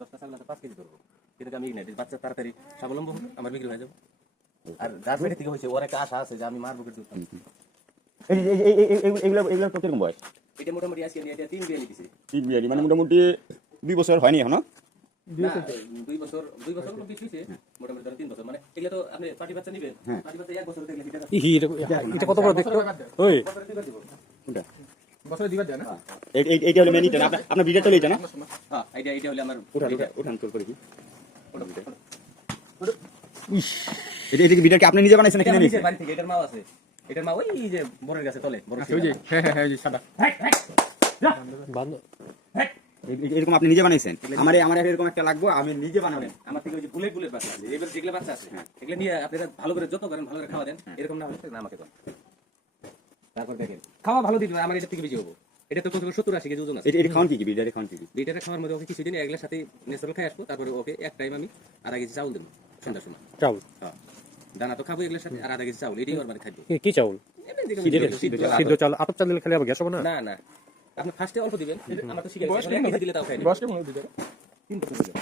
10টা ছাগল আছে 5 কেজি ধরবো, কিন্তু আমি নাই বাচ্চা তাড়াতাড়ি স্বাবলম্বী হবে, আমার বিক্রি হয়ে যাবে। আর যার পেটে থেকে হয়েছে ওর একটা আশা আছে যে আমি মারবো কিন্তু। এগুলো তো কিরকম বয়স? এটা মোটামুটি আজকে নিয়ে এটা 3 বিয়ে দিছে। 3 বিয়ারি মানে মোটামুটি 2 বছর হয়নি এখনো। না 2 বছর বিক্রি হয়েছে, মোটামুটি ধরো 3 বছর। মানে এগুলো তো আপনি পাটি বাচ্চা নিবেন, পাটি বাচ্চা 1 বছর থেকে লিটার এটা কত বড় দেখতো ওই বছরে দিবা দিব। কোনটা? বছরে দিবা দেয় না এইটা হলো মেনিটা না আপনার ভিডিওটা লইটা না? হ্যাঁ এটা হলো আমার উঠান তোর করে কি এটা কি ভিডিও কি আপনি নিজে বানাইছেন না কিনে নিচে নিয়েছেন? বাড়ি থেকে এটার মাও আছে, এটার মা ওই যে বরের গাছে তলে বড় ওই যে হ্যাঁ ওই যে সাদা এরকম আপনি নিজে বানাইছেন? আমার এরকম একটা লাগবে, আমি নিজে বানাবেন। আমার থেকে ওই যে বুলেট বাচ্চা আছে, এবার যেগুলো বাচ্চা আছে এগুলো নিয়ে আপনারা ভালো করে যত্ন করেন, ভালো করে খাওয়া দেন, এরকম না হলে না আমাকে দেন। তারপর দেখেন খাওয়া ভালো দিতে হবে, আমার এটা থেকে বেশি হবো। এটা তো কত 70-80 কেজি ওজন আছে। এটা খাওয়ান কি ভিডিও খাওয়ান কি? লিটারে খাওয়ার মধ্যে ওকে কিছুদিন এগুলোর সাথে ন্যাচারাল খাই আসবো, তারপরে ওকে এক টাইম আমি আধা কেজি চাউল দেবো সন্ধ্যার সময়। চাউল হ্যাঁ দানা তো খাবো এগুলোর সাথে, আর আধা কেজি চাউল এটাই ওর মানে খাদ্য। কি চাউল? এমনি দেখুন সিদ্ধ চাল আতপ চাল দিলে খালি আবার গ্যাস হবে না? না না আপনি ফার্স্টে অল্প দিবেন, আমার তো শিখে গেছে, দিলে তাও খাই না। বয়স কেমন হতে 3 বছর হয়ে যাবে।